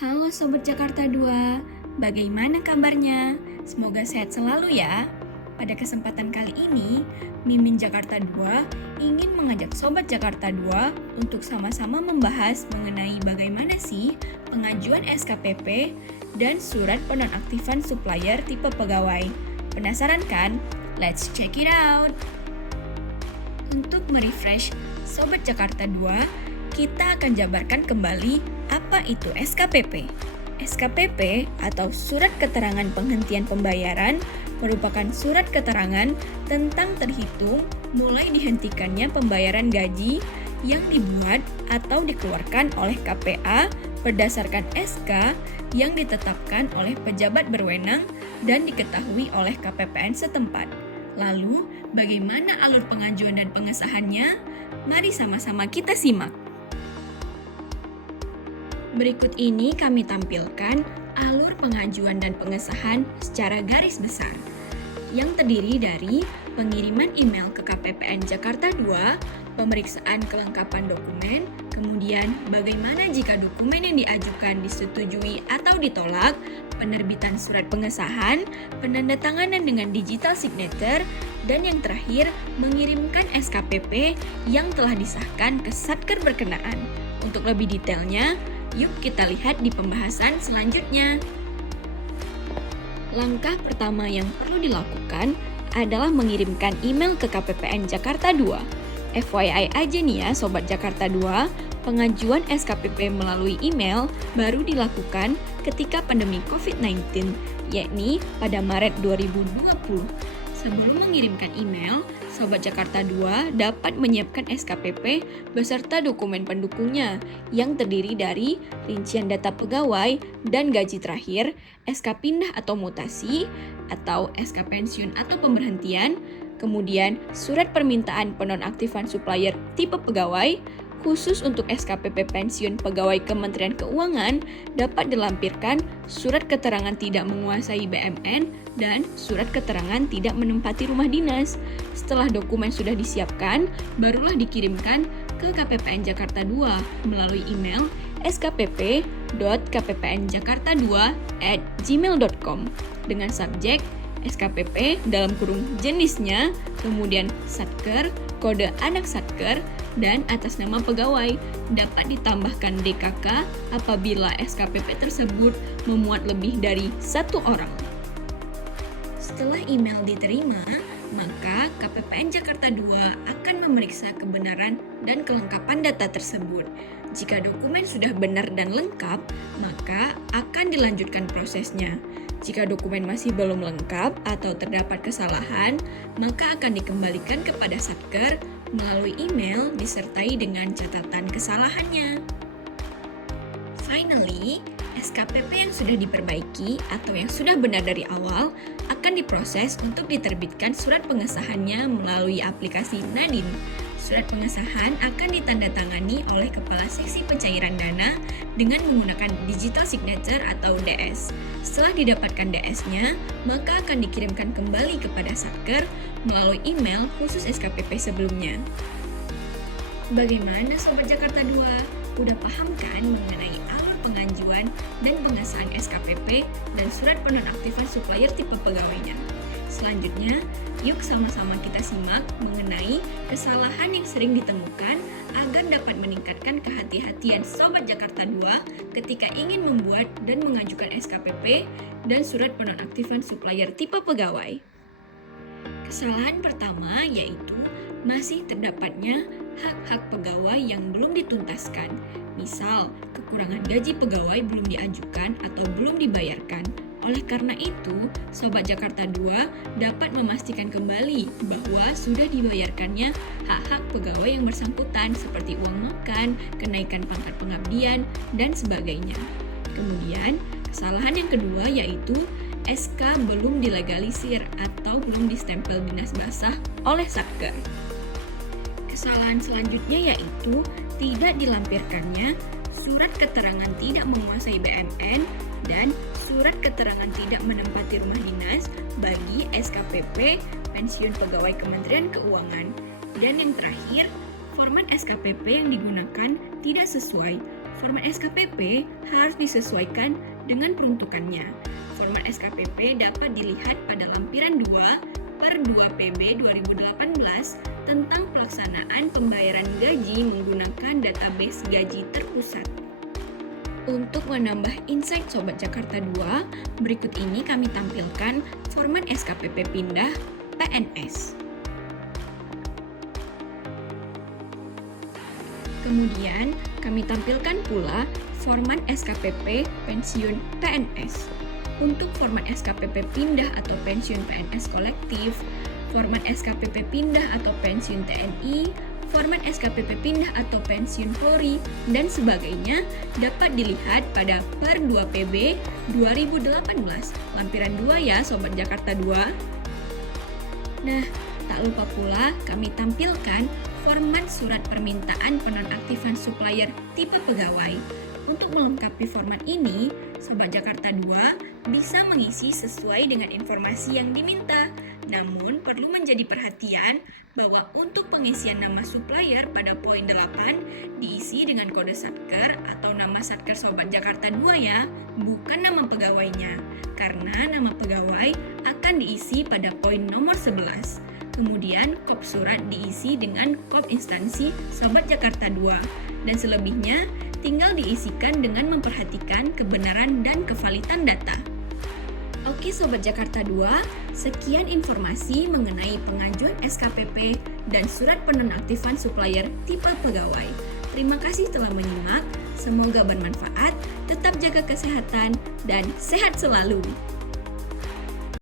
Halo Sobat Jakarta 2, bagaimana kabarnya? Semoga sehat selalu ya. Pada kesempatan kali ini, Mimin Jakarta 2 ingin mengajak Sobat Jakarta 2 untuk sama-sama membahas mengenai bagaimana sih pengajuan SKPP dan surat penonaktifan supplier tipe pegawai. Penasaran kan? Let's check it out! Untuk merefresh Sobat Jakarta 2, kita akan jabarkan kembali apa itu SKPP. SKPP atau Surat Keterangan Penghentian Pembayaran merupakan surat keterangan tentang terhitung mulai dihentikannya pembayaran gaji yang dibuat atau dikeluarkan oleh KPA berdasarkan SK yang ditetapkan oleh pejabat berwenang dan diketahui oleh KPPN setempat. Lalu, bagaimana alur pengajuan dan pengesahannya? Mari sama-sama kita simak. Berikut ini kami tampilkan alur pengajuan dan pengesahan secara garis besar, yang terdiri dari pengiriman email ke KPPN Jakarta 2, pemeriksaan kelengkapan dokumen, kemudian bagaimana jika dokumen yang diajukan disetujui atau ditolak, penerbitan surat pengesahan, penandatanganan dengan digital signature, dan yang terakhir mengirimkan SKPP yang telah disahkan ke Satker berkenaan. Untuk lebih detailnya, yuk kita lihat di pembahasan selanjutnya. Langkah pertama yang perlu dilakukan adalah mengirimkan email ke KPPN Jakarta 2. FYI aja nih ya Sobat Jakarta 2, pengajuan SKPP melalui email baru dilakukan ketika pandemi COVID-19, yakni pada Maret 2020. Sebelum mengirimkan email, Sobat Jakarta 2 dapat menyiapkan SKPP beserta dokumen pendukungnya yang terdiri dari rincian data pegawai dan gaji terakhir, SK pindah atau mutasi, atau SK pensiun atau pemberhentian, kemudian surat permintaan penonaktifan supplier tipe pegawai. Khusus untuk SKPP pensiun pegawai Kementerian Keuangan dapat dilampirkan surat keterangan tidak menguasai BMN dan surat keterangan tidak menempati rumah dinas. Setelah dokumen sudah disiapkan, barulah dikirimkan ke KPPN Jakarta 2 melalui email skpp.kppnjakarta2@gmail.com dengan subjek SKPP dalam kurung jenisnya, kemudian Satker, kode anak Satker, dan atas nama pegawai. Dapat ditambahkan DKK apabila SKPP tersebut memuat lebih dari satu orang. Setelah email diterima, maka KPPN Jakarta 2 akan memeriksa kebenaran dan kelengkapan data tersebut. Jika dokumen sudah benar dan lengkap, maka akan dilanjutkan prosesnya. Jika dokumen masih belum lengkap atau terdapat kesalahan, maka akan dikembalikan kepada Satker melalui email disertai dengan catatan kesalahannya. Finally, SKPP yang sudah diperbaiki atau yang sudah benar dari awal akan diproses untuk diterbitkan surat pengesahannya melalui aplikasi Nadin. Surat pengesahan akan ditandatangani oleh Kepala Seksi Pencairan Dana dengan menggunakan digital signature atau DS. Setelah didapatkan DS-nya, maka akan dikirimkan kembali kepada Satker melalui email khusus SKPP sebelumnya. Bagaimana Sobat Jakarta 2? Udah paham kan mengenai alur pengajuan dan pengesahan SKPP dan surat penonaktifan supplier tipe pegawainya? Selanjutnya, yuk sama-sama kita simak mengenai kesalahan yang sering ditemukan agar dapat meningkatkan kehati-hatian Sobat Jakarta 2 ketika ingin membuat dan mengajukan SKPP dan surat penonaktifan supplier tipe pegawai. Kesalahan pertama yaitu masih terdapatnya hak-hak pegawai yang belum dituntaskan. Misal, kekurangan gaji pegawai belum diajukan atau belum dibayarkan. Oleh karena itu, Sobat Jakarta 2 dapat memastikan kembali bahwa sudah dibayarkannya hak-hak pegawai yang bersangkutan seperti uang makan, kenaikan pangkat pengabdian, dan sebagainya. Kemudian, kesalahan yang kedua yaitu SK belum dilegalisir atau belum distempel dinas basah oleh Satker. Kesalahan selanjutnya yaitu tidak dilampirkannya surat keterangan tidak menguasai BMN dan surat keterangan tidak menempati rumah dinas bagi SKPP pensiun pegawai Kementerian Keuangan. Dan yang terakhir, format SKPP yang digunakan tidak sesuai Format SKPP harus disesuaikan dengan peruntukannya. Format SKPP dapat dilihat pada lampiran 2/2 PB 2018 tentang pelaksanaan pembayaran gaji menggunakan database gaji terpusat. Untuk menambah insight Sobat Jakarta 2, berikut ini kami tampilkan format SKPP pindah PNS. Kemudian, kami tampilkan pula format SKPP pensiun PNS. Untuk format SKPP pindah atau pensiun PNS kolektif, format SKPP pindah atau pensiun TNI, format SKPP pindah atau pensiun Polri, dan sebagainya dapat dilihat pada per 2 PB 2018, lampiran 2 ya Sobat Jakarta 2. Nah, tak lupa pula kami tampilkan format surat permintaan penonaktifan supplier tipe pegawai. Untuk melengkapi format ini, Sobat Jakarta 2 bisa mengisi sesuai dengan informasi yang diminta. Namun, perlu menjadi perhatian bahwa untuk pengisian nama supplier pada poin 8 diisi dengan kode Satker atau nama Satker Sobat Jakarta 2 ya, bukan nama pegawainya. Karena nama pegawai akan diisi pada poin nomor 11. Kemudian, kop surat diisi dengan kop instansi Sobat Jakarta 2. Dan selebihnya, tinggal diisikan dengan memperhatikan kebenaran dan kevalitan data. Oke Sobat Jakarta 2, sekian informasi mengenai pengajuan SKPP dan surat penonaktifan supplier tipe pegawai. Terima kasih telah menyimak, semoga bermanfaat, tetap jaga kesehatan, dan sehat selalu.